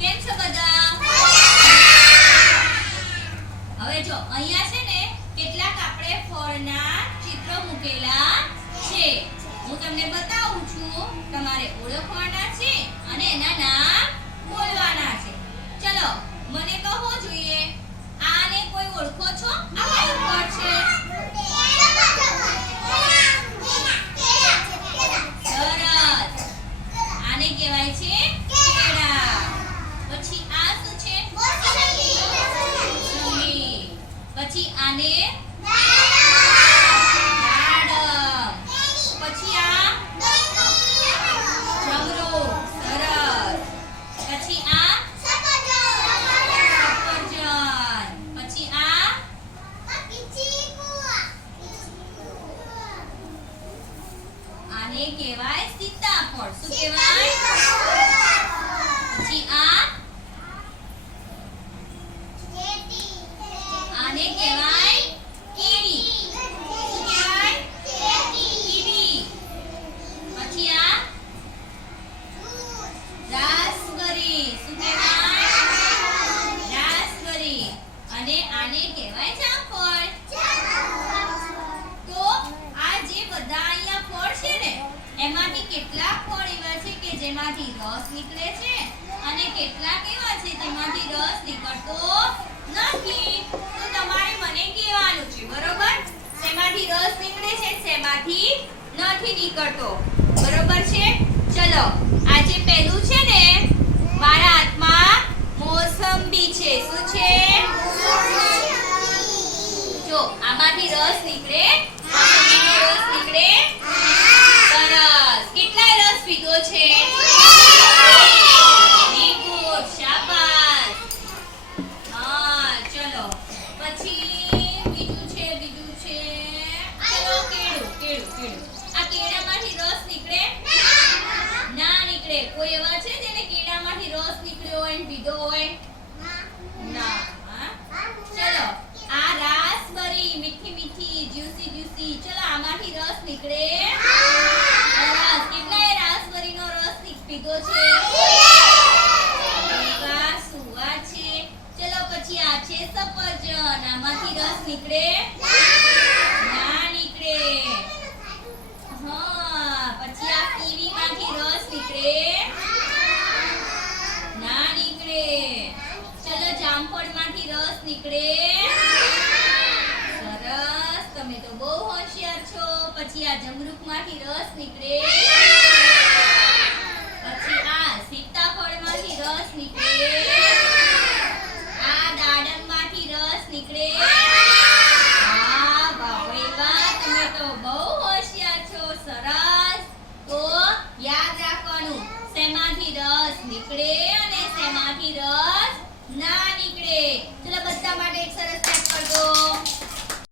કેમ છો બધા? હવે જો, અહીંયા છે ને કેટલાક આપણે ફળના ચિત્રો મૂકેલા છે. હું તમને બતાવું છું, તમારે ઓળખવાના છે અને એના નામ બોલવાના છે. ચલો મને કહો જોઈએ આને કોઈ ઓળખો છો આ કયું ફળ છે સરસ આને કહેવાય છે કેળા પછી આ શું છે મોસંબી પછી આને દાડમ પછી આ જમરૂખ સરસ પછી આ સફરજન પછી આ આને કહેવાય સીતાફળ. શું કહેવાય? પછી આ આને કહેવાય કેરી શું કહેવાય કીવી પછી આ રાસબરી શું કહેવાય રાસબરી અને આને કહેવાય જામફળ તો આ જે બધા અહીંયા ફળ છે ને એમાંથી કેટલાક ફળ એવા જેમાંથી રસ નીકળે છે? અને કેટલાક એવા છે? તેમાંથી રસ નીકળતો નથી. તો તમારે મને કહેવાનું છે, બરોબર? શેમાંથી રસ નીકળે છે? શેમાંથી નથી નીકળતો. બરોબર છે? ચલો આ જે પહેલું છે ને મારા હાથમાં મોસંબી છે શું છે જો આમાંથી રસ નીકળે મોસંબીનો રસ નીકળે સરસ કેટલાય રસ પીધો છે Very good, શાબાશ. હા ચલો પછી બીજું છે બીજું છે ચલો કેળું કેળું કેળું આ કેળામાંથી રસ નીકળે? ના નીકળે. કોઈ એવા છે જેને કેળામાંથી રસ નીકળ્યો હોય ને પીધો હોય? ના ચલો, આ રાસબરી મીઠી મીઠી, જ્યુસી જ્યુસી. ચલો, આમાંથી રસ નીકળે સરસ કેટલાય રાસબરીનો રસ ની- પીધો છે એવા સુવા છે ચલો પછી આ છે સફરજન આમાંથી રસ નીકળે ના નીકળે હા પછી આ કીવીમાંથી રસ નીકળે ના નીકળે ચલો જામફળમાંથી રસ નીકળે. સરસ. તમે તો બહુ હોશિયાર છો. પછી આ જમરૂખમાંથી રસ નીકળે. પછી આ સીતાફળમાંથી રસ નીકળે. આ દાડમમાંથી રસ નીકળે. તમે તો બહુ હોશિયાર છો. સરસ. તો યાદ રાખવાનું, શેમાંથી રસ નીકળે અને શેમાંથી રસ ના નીકળે ચલો બધા માટે એક સરસ સ્ટેપ કરી દો